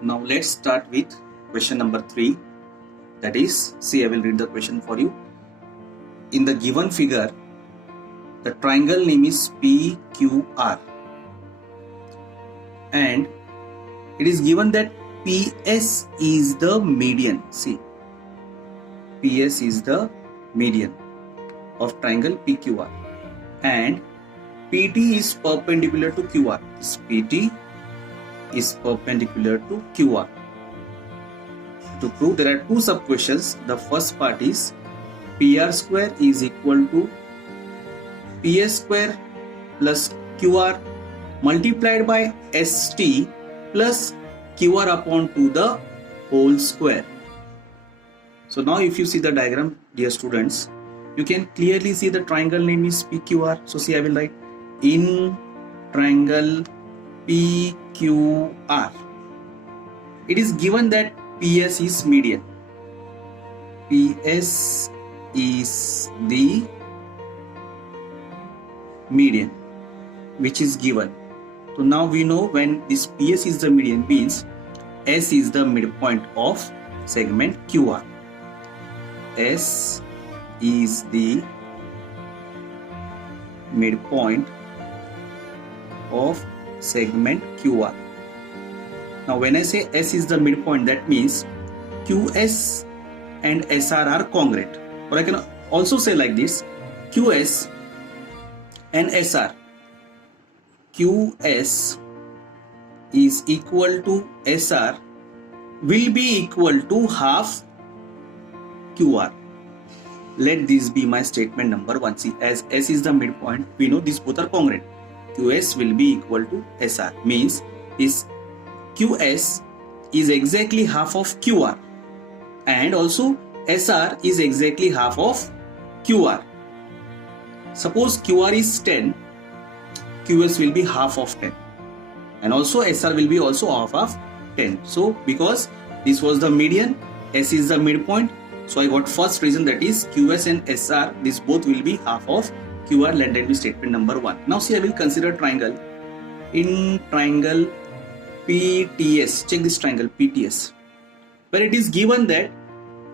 Now let's start with question number 3. That is, see, I will read the question for you. In the given figure, the triangle name is PQR, and it is given that PS is the median. See, PS is the median of triangle PQR, and PT is perpendicular to QR. This PT is perpendicular to QR. To prove, there are two sub questions. The first part is PR square is equal to PS square plus QR multiplied by ST plus QR upon 2 the whole square. So now if you see the diagram, dear students, you can clearly see the triangle name is PQR. So see, I will write in triangle PQR. It is given that PS is median. PS is the median which is given. So now we know when this PS is the median means S is the midpoint of segment QR. S is the midpoint of segment QR. Now when I say S is the midpoint, that means QS and SR are congruent. Or I can also say like this, QS and SR. QS is equal to SR will be equal to half QR. Let this be my statement number 1. See, as S is the midpoint, we know these both are congruent. QS will be equal to SR, means is QS is exactly half of QR, and also SR is exactly half of QR. Suppose QR is 10, QS will be half of 10, and also SR will be also half of 10. So because this was the median, S is the midpoint, so I got first reason, that is QS and SR, this both will be half of QR. Let that be statement number 1. Now see, I will consider triangle. In triangle PTS, check this triangle PTS, where it is given that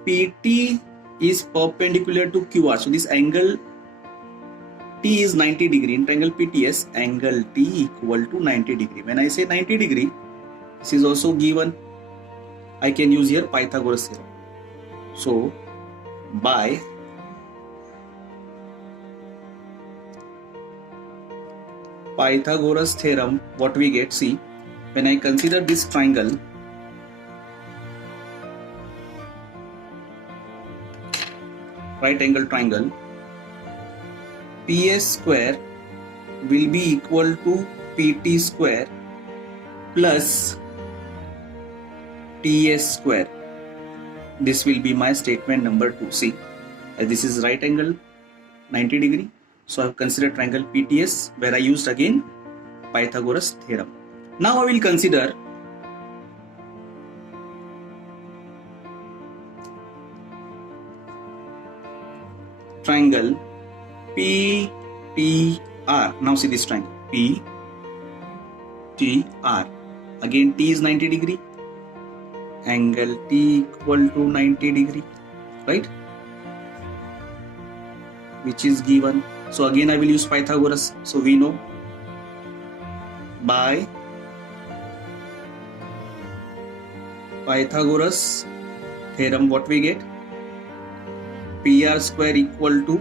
PT is perpendicular to QR. So this angle T is 90 degree. In triangle PTS, angle T equal to 90 degree. When I say 90 degree, this is also given. I can use here Pythagoras theorem. So by Pythagoras theorem, what we get, see, when I consider this triangle, right angle triangle, PS square will be equal to PT square plus TS square. This will be my statement number 2. See, as this is right angle 90 degree, so I have considered triangle PTS, where I used again Pythagoras theorem. Now I will consider triangle PTR. Now see this triangle PTR. Again T is 90 degree. Angle T equal to 90 degree. Right? Which is given. So again I will use Pythagoras. So we know by Pythagoras theorem, what we get? PR square equal to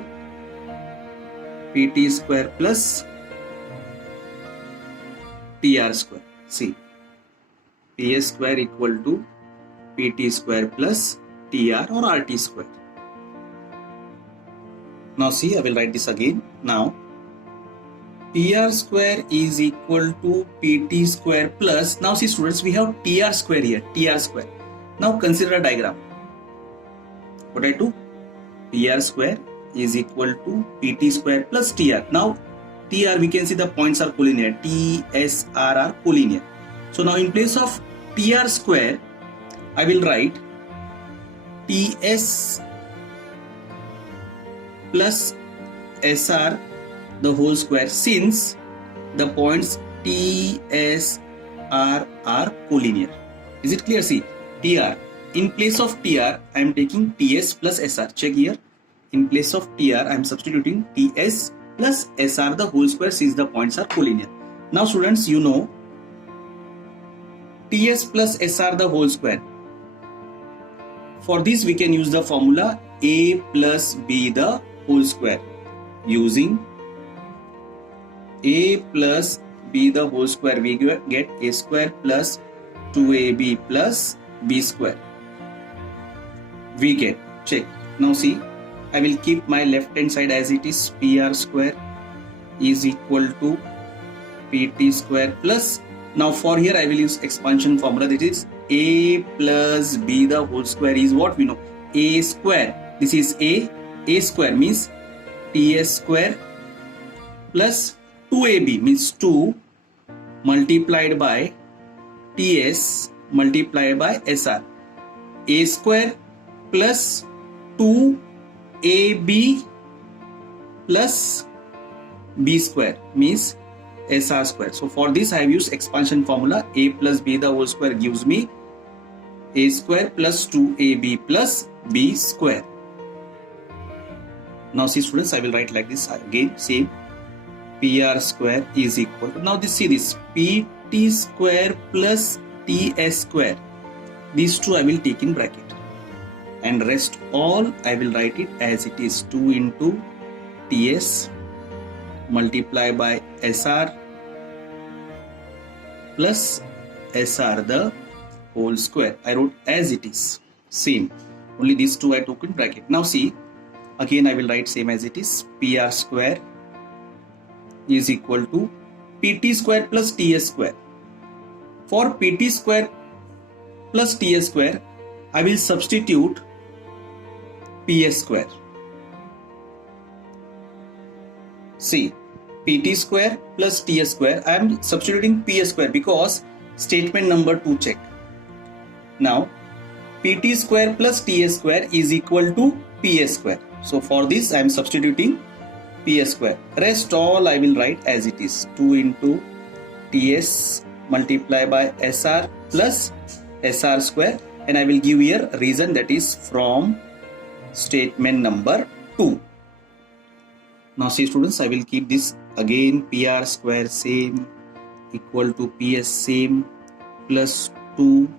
PT square plus TR square. See, PS square equal to PT square plus TR or RT square. Now see, I will write this again. Now PR square is equal to PT square plus, now see students, we have TR square here, TR square. Now consider a diagram. What I do? PR square is equal to PT square plus TR. Now TR, we can see the points are collinear. T, S, R are collinear. So now in place of TR square, I will write TS plus SR the whole square, since the points T, S, R are collinear. Is it clear? See, TR. In place of TR, I am taking TS plus SR. Check here. In place of TR, I am substituting TS plus SR the whole square since the points are collinear. Now students, you know TS plus SR the whole square. For this we can use the formula A plus B the whole square. Using A plus B the whole square, we get A square plus 2AB plus B square. We get, check. Now see, I will keep my left hand side as it is. PR square is equal to PT square plus, now for here I will use expansion formula, that is A plus B the whole square is what we know, A square. This is A square means TS square plus 2AB means 2 multiplied by TS multiplied by SR. A square plus 2AB plus B square means SR square. So for this I have used expansion formula. A plus B the whole square gives me A square plus 2AB plus B square. Now see students, I will write like this again, same. PR square is equal to, now this, see this, PT square plus TS square. These two I will take in bracket. And rest all I will write it as it is, 2 into TS multiply by SR plus SR the whole square. I wrote as it is, same, only these two I took in bracket. Now see, again I will write same as it is. PR square is equal to PT square plus TS square. For PT square plus TS square, I will substitute PS square. See, PT square plus TS square, I am substituting PS square because statement number 2 check. Now, PT square plus TS square is equal to PS square. So for this I am substituting PS square. Rest all I will write as it is, 2 into TS multiply by SR plus SR square, and I will give here reason, that is from statement number 2. Now see students, I will keep this again, PR square same equal to PS same plus 2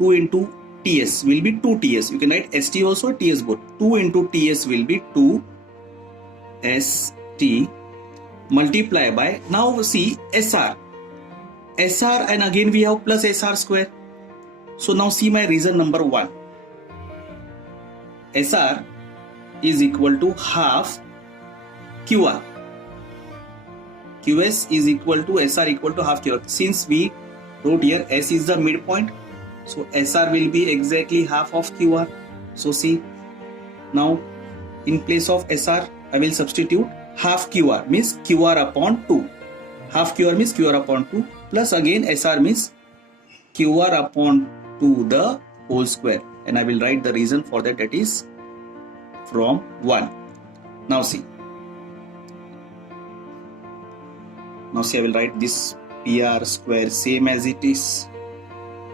into TS will be 2TS. You can write ST also, TS both. 2 into TS will be 2ST multiply by, now see SR and again we have plus SR square. So now see my reason number 1. SR is equal to half QR. QS is equal to SR equal to half QR. Since we wrote here S is the midpoint, so SR will be exactly half of QR. So see, now in place of SR I will substitute half QR means QR upon 2. Half QR means QR upon 2 plus again SR means QR upon 2 the whole square, and I will write the reason for that, that is from 1. Now see I will write this PR square same as it is,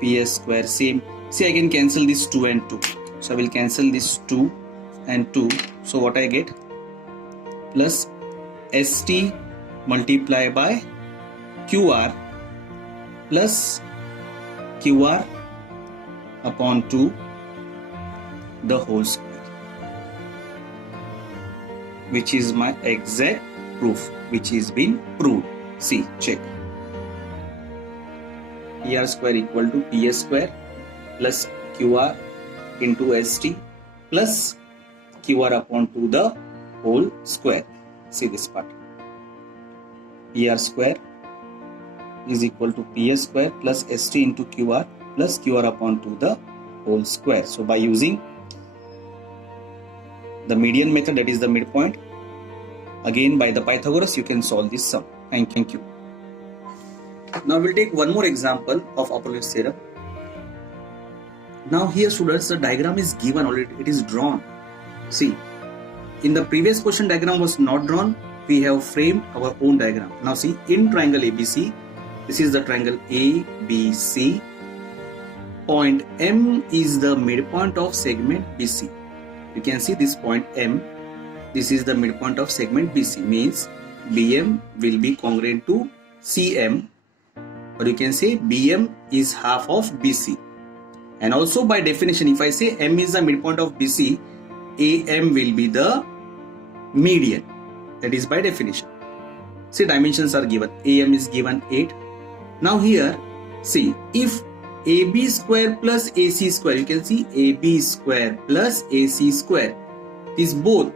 PS square same. See, I can cancel this 2 and 2. So I will cancel this 2 and 2. So what I get? Plus ST multiply by QR plus QR upon 2 the whole square, which is my exact proof, which is been proved. See, check. PR square equal to TS square plus QR into ST plus QR upon 2 the whole square. See this part. PR square is equal to PS square plus ST into QR plus QR upon 2 the whole square. So by using the median method, that is the midpoint, again by the Pythagoras, you can solve this sum. Thank you. Now we'll take one more example of Apollonius theorem. Now here students, the diagram is given already, it is drawn. See, in the previous question diagram was not drawn, we have framed our own diagram. Now see, in triangle ABC, this is the triangle ABC, point M is the midpoint of segment BC. You can see this point M. This is the midpoint of segment BC. Means BM will be congruent to CM, or you can say BM is half of BC. And also by definition, if I say M is the midpoint of BC, AM will be the median. That is by definition. See, dimensions are given. AM is given 8. Now here, see, if AB square plus AC square, you can see AB square plus AC square, this both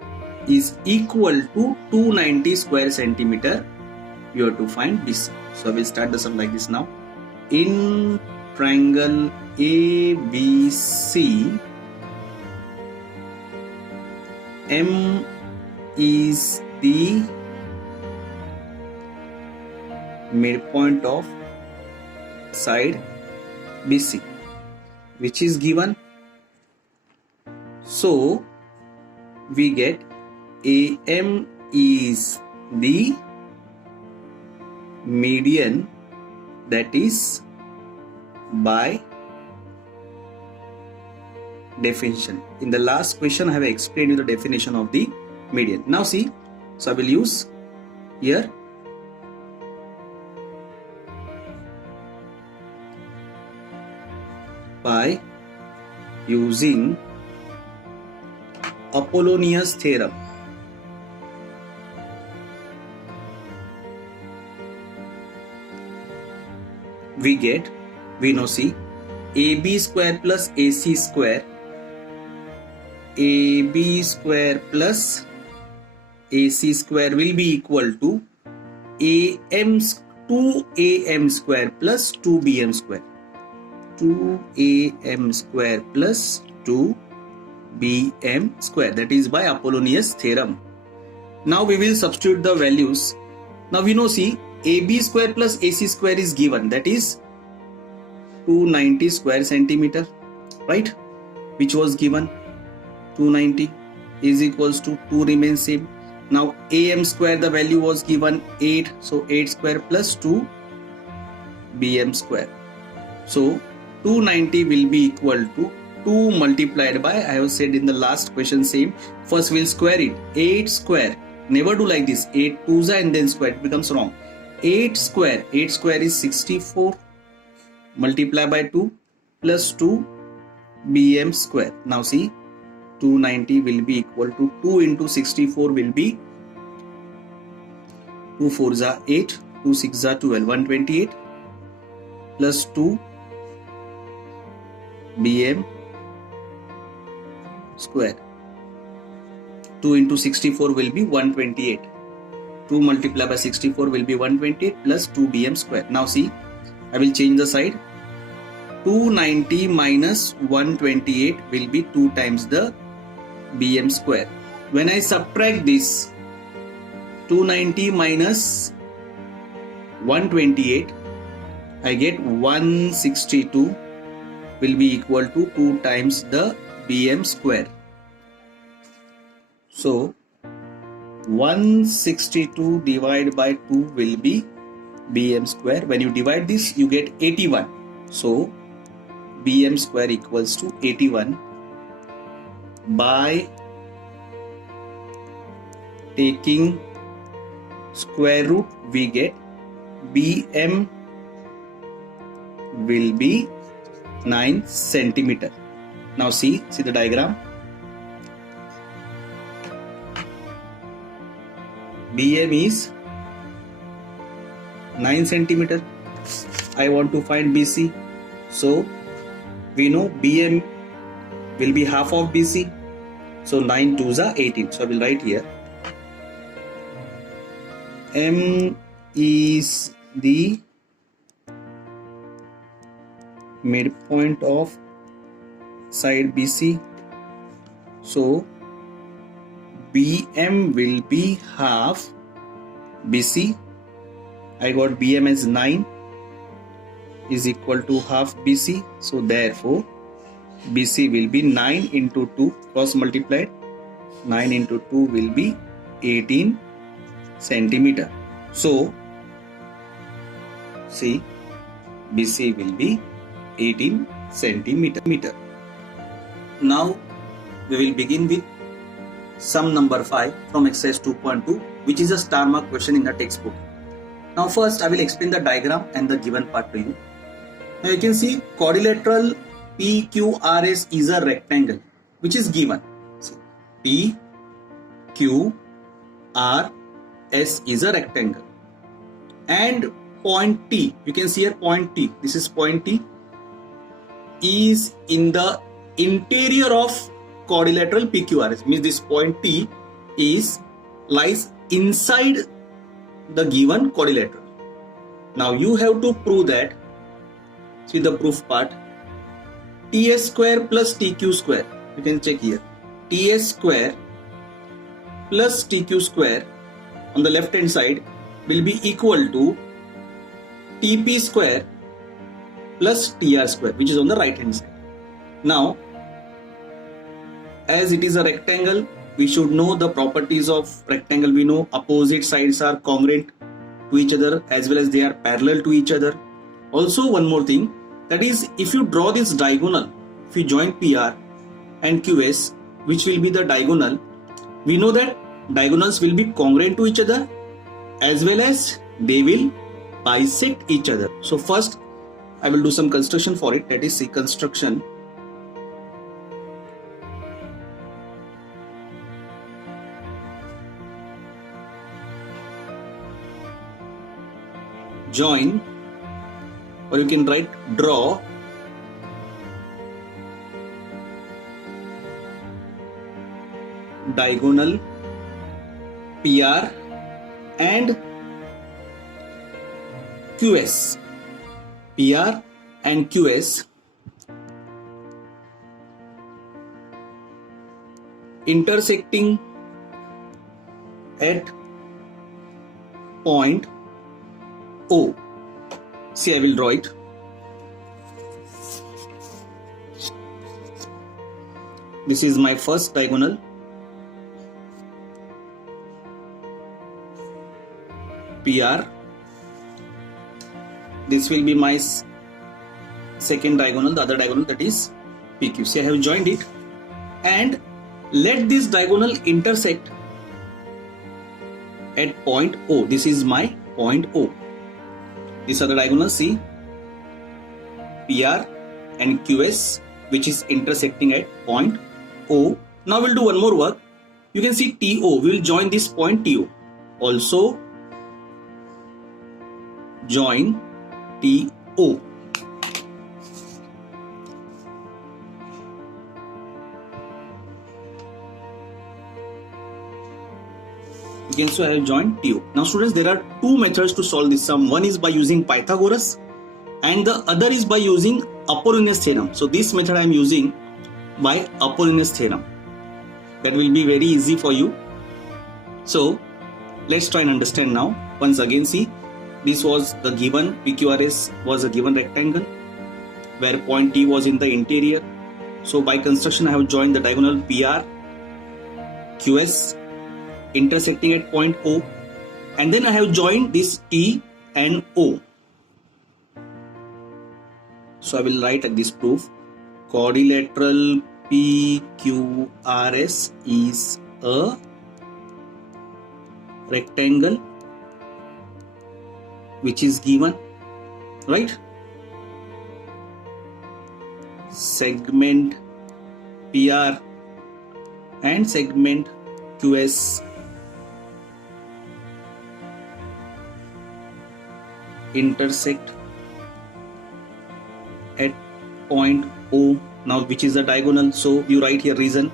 is equal to 290 square centimeter. You have to find BC. So we'll start the sum like this now. In triangle ABC, M is the midpoint of side BC, which is given. So we get AM is the median, that is by definition. In the last question I have explained you the definition of the median. Now see, so I will use here by using Apollonius theorem. We know see, AB square plus AC square, AB square plus AC square will be equal to AM 2AM square plus 2BM square. 2AM square plus 2BM square, that is by Apollonius theorem. Now we will substitute the values. Now we know see, AB square plus AC square is given, that is 290 square centimeter, right? Which was given 290 is equals to 2 remains same. Now AM square, the value was given 8, so 8 square plus 2 BM square. So 290 will be equal to 2 multiplied by, I have said in the last question same, first we'll square it. 8 square, never do like this, 8 twos and then square, it becomes wrong. 8 square is 64, multiply by 2 plus 2 BM square. Now see, 290 will be equal to 2 into 64 will be 2 4s are 8, 2 6s are 12, 128 plus 2 BM square. 2 into 64 will be 128. 2 multiplied by 64 will be 128 plus 2 BM square. Now see, I will change the side. 290 minus 128 will be 2 times the BM square. When I subtract this, 290 minus 128, I get 162 will be equal to 2 times the BM square. So 162 divided by 2 will be BM square. When you divide this, you get 81. So BM square equals to 81. By taking square root, we get BM will be 9 centimeter. Now see the diagram. BM is 9 centimeter. I want to find BC. So we know BM will be half of BC. So 9 twos are 18. So I will write here. M is the midpoint of side BC. So BM will be half BC. I got BM as 9 is equal to half BC. So therefore BC will be 9 into 2 cross multiplied. 9 into 2 will be 18 centimeter. So see, BC will be 18 centimeter. Now we will begin with sum number 5 from exercise 2.2, which is a star mark question in the textbook. Now first I will explain the diagram and the given part to you. Now you can see quadrilateral PQRS is a rectangle which is given. See, PQRS is a rectangle, and point T, you can see here point T, this is point T, is in the interior of quadrilateral PQRS, means this point T lies inside the given quadrilateral. Now you have to prove that. See the proof part. TS square plus TQ square, you can check here, TS square plus TQ square on the left hand side will be equal to TP square plus TR square, which is on the right hand side. Now, as it is a rectangle, we should know the properties of rectangle. We know opposite sides are congruent to each other as well as they are parallel to each other. Also one more thing, that is, if you draw this diagonal, if you join PR and QS, which will be the diagonal, we know that diagonals will be congruent to each other as well as they will bisect each other. So first I will do some construction for it, that is C construction. Join, or you can write draw diagonal PR and QS, PR and QS intersecting at point O. See, I will draw it. This is my first diagonal. PR. This will be my second diagonal, the other diagonal, that is PQ. See, I have joined it, and let this diagonal intersect at point O. This is my point O. These are the diagonals, see, PR and QS, which is intersecting at point O. Now we'll do one more work. You can see TO, we will join this point TO. Also join TO. Okay, so I have joined TO. Now students, there are two methods to solve this sum. One is by using Pythagoras and the other is by using Apollonius theorem. So this method I am using by Apollonius theorem. That will be very easy for you. So let's try and understand now. Once again, see, this was the given PQRS was a given rectangle where point T was in the interior. So by construction I have joined the diagonal PR, QS intersecting at point O, and then I have joined this T and O. So I will write this proof. Quadrilateral PQRS is a rectangle which is given, right? Segment PR and segment QS intersect at point O. Now which is the diagonal, so you write here reason.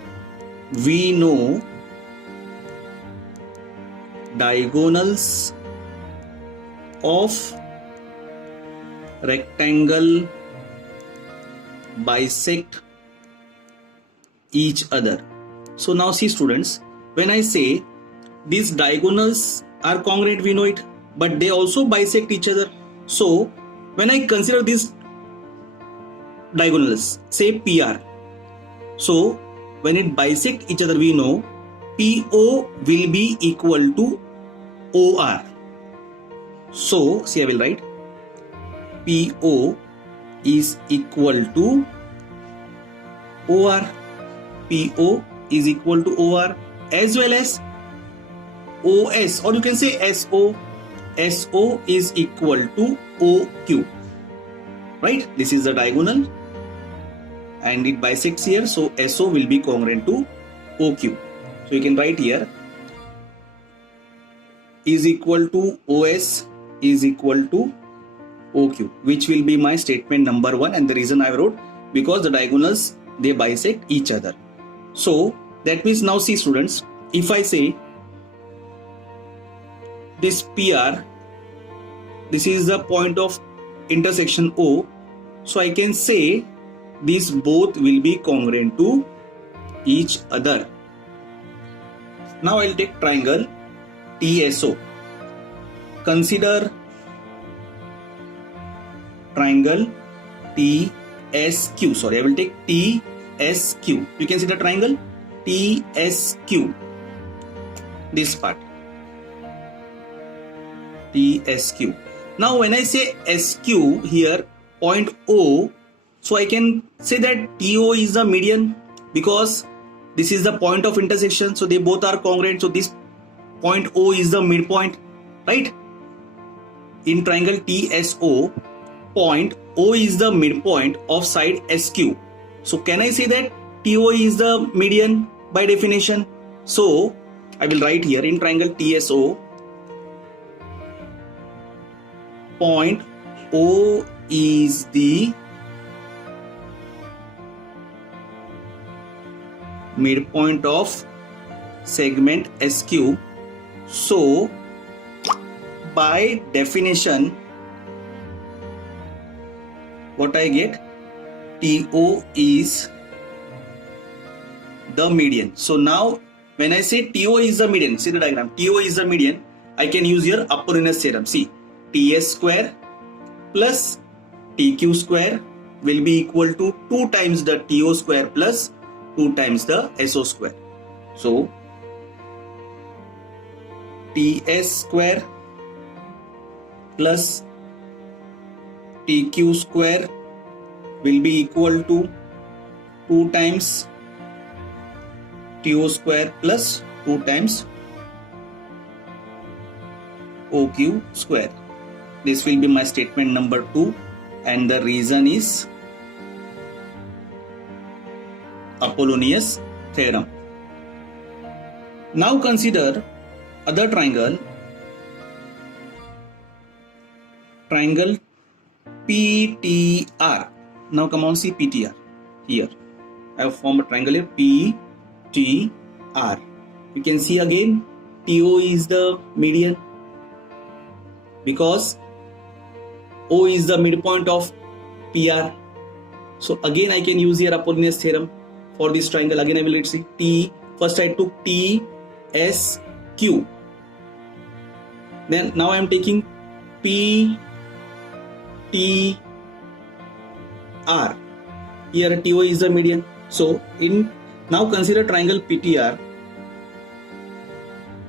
We know diagonals of rectangle bisect each other. So now see students, when I say these diagonals are congruent, we know it, but they also bisect each other. So when I consider these diagonals, say PR, so when it bisect each other, we know PO will be equal to OR. So see, I will write PO is equal to OR. PO is equal to OR as well as OS, or you can say SO. SO is equal to OQ. Right? This is the diagonal and it bisects here. So SO will be congruent to OQ. So you can write here is equal to OS is equal to OQ, which will be my statement number 1. And the reason I wrote, because the diagonals, they bisect each other. So that means, now see students, if I say this PR, this is the point of intersection O, so I can say these both will be congruent to each other. Now I'll take triangle TSO. Consider triangle TSQ. Sorry, I will take TSQ. You can see the triangle TSQ. This part. TSQ. Now when I say SQ here, point O, so I can say that TO is the median because this is the point of intersection. So they both are congruent. So this point O is the midpoint, right? In triangle TSO, point O is the midpoint of side SQ. So can I say that TO is the median by definition? So I will write here in triangle TSO, point O is the midpoint of segment SQ. So by definition, what I get, TO is the median. So now when I say TO is the median, see the diagram, TO is the median, I can use here Apollonius theorem. See, TS square plus TQ square will be equal to 2 times the TO square plus 2 times the SO square. So TS square plus TQ square will be equal to 2 times TO square plus 2 times OQ square. This will be my statement number 2, and the reason is Apollonius theorem. Now consider other triangle, triangle PTR. Now come on, see PTR here. I have formed a triangle here, PTR. You can see again TO is the median because O is the midpoint of PR. So again I can use here Apollonius theorem for this triangle. Again I will let's see T. First I took TSQ. Then now I am taking PTR. Here TO is the median. So in now consider triangle PTR,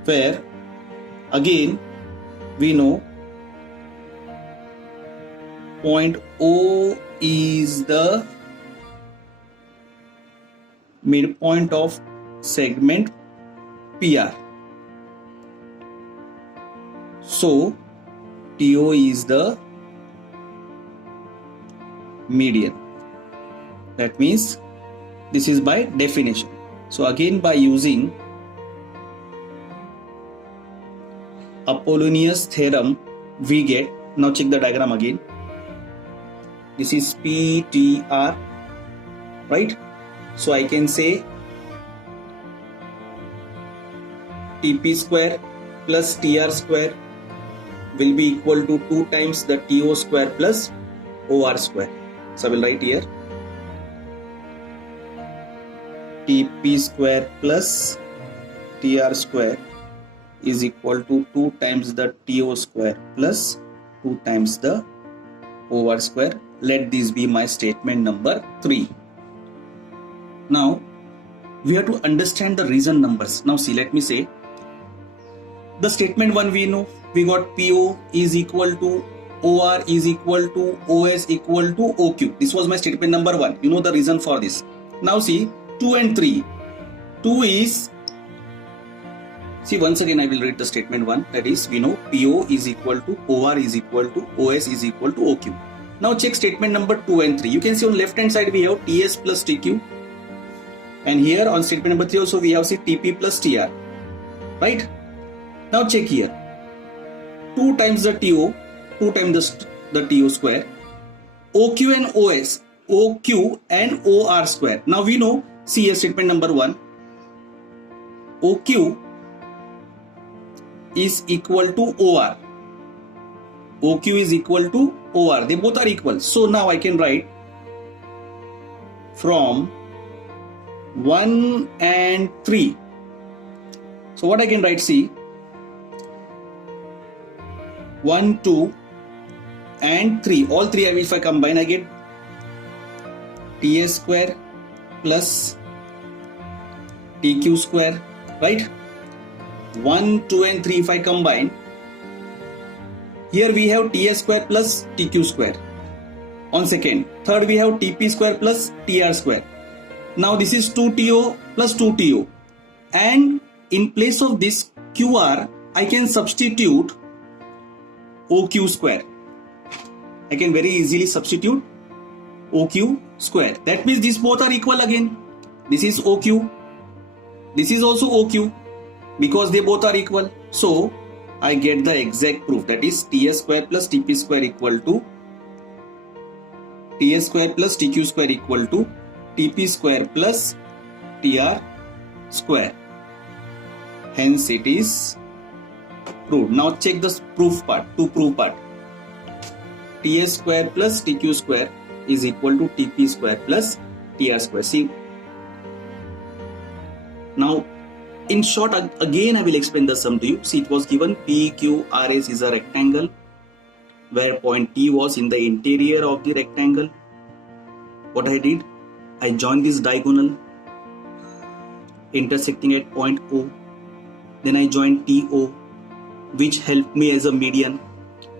where again we know point O is the midpoint of segment PR. So TO is the median. That means this is by definition. So again by using Apollonius theorem we get, now check the diagram again. This is PTR, right? So I can say TP square plus TR square will be equal to 2 times the TO square plus OR square. So I will write here TP square plus TR square is equal to 2 times the TO square plus 2 times the OR square. Let this be my statement number 3. Now we have to understand the reason numbers. Now see, let me say the statement 1 we know, we got PO is equal to OR is equal to OS equal to OQ. This was my statement number 1. You know the reason for this. Now see 2 and 3. 2 is, see once again I will read the statement 1, that is we know PO is equal to OR is equal to OS is equal to OQ. Now check statement number 2 and 3. You can see on left hand side we have TS plus TQ, and here on statement number 3 also we have see TP plus TR, right? Now check here, 2 times the TO, 2 times the TO square, OQ and OS, OQ and OR square. Now we know, see here statement number 1, OQ is equal to OR. OQ is equal to OR. They both are equal. So now I can write from 1 and 3. So what I can write, see 1, 2 and 3. All three if I combine I get TS square plus TQ square, right? 1, 2 and 3 if I combine, here we have TS square plus TQ square on second. Third we have TP square plus TR square. Now this is 2TO plus 2TO, and in place of this QR I can substitute OQ square. I can very easily substitute OQ square. That means these both are equal again. This is OQ, this is also OQ, because they both are equal. So I get the exact proof, that is TS square plus TP square equal to TS square plus TQ square equal to TP square plus TR square. Hence it is proved. Now check the proof part, to prove part. TS square plus TQ square is equal to TP square plus TR square. See, now in short, again I will explain the sum to you. See, it was given PQRS is a rectangle where point T was in the interior of the rectangle. What I did, I joined this diagonal intersecting at point O. Then I joined TO, which helped me as a median.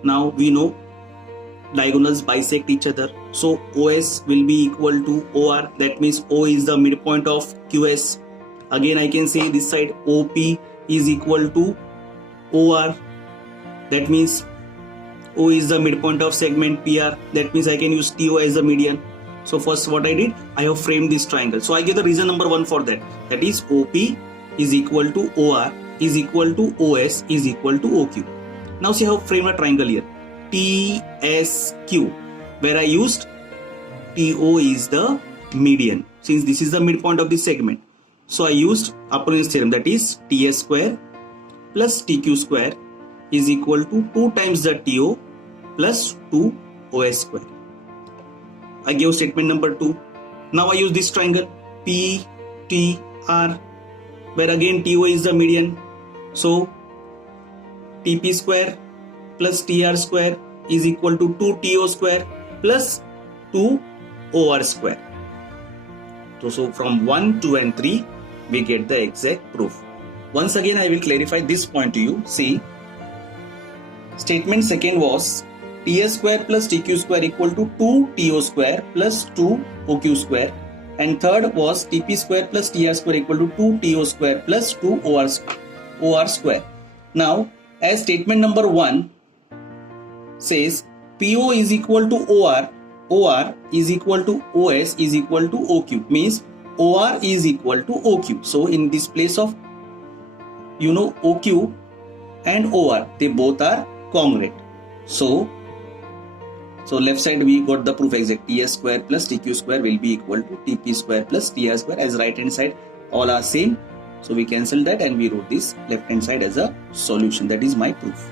Now we know diagonals bisect each other, so OS will be equal to OR. That means O is the midpoint of QS. Again I can say this side OP is equal to OR. That means O is the midpoint of segment PR. That means I can use TO as the median. So first what I did, I have framed this triangle. So I give the reason number 1 for that. That is OP is equal to OR is equal to OS is equal to OQ. Now see how I have framed a triangle here. TSQ, where I used TO is the median, since this is the midpoint of the segment. So I used Apollon's theorem, that is TS square plus TQ square is equal to 2 times the TO plus 2 OS square. I gave statement number 2. Now I use this triangle PTR, where again TO is the median. So TP square plus TR square is equal to 2TO square plus 2 OR square. So from 1, 2 and 3 we get the exact proof. Once again I will clarify this point to you. See, statement second was TS square plus TQ square equal to 2TO square plus 2 OQ square, and third was TP square plus TR square equal to 2TO square plus 2 OR square. Now as statement number 1 says PO is equal to OR is equal to OS is equal to OQ, means OR is equal to OQ. So in this place of OQ and OR, they both are congruent. So left side we got the proof exact. TS square plus TQ square will be equal to TP square plus TR square, as right hand side all are same. So we cancel that and we wrote this left hand side as a solution. That is my proof.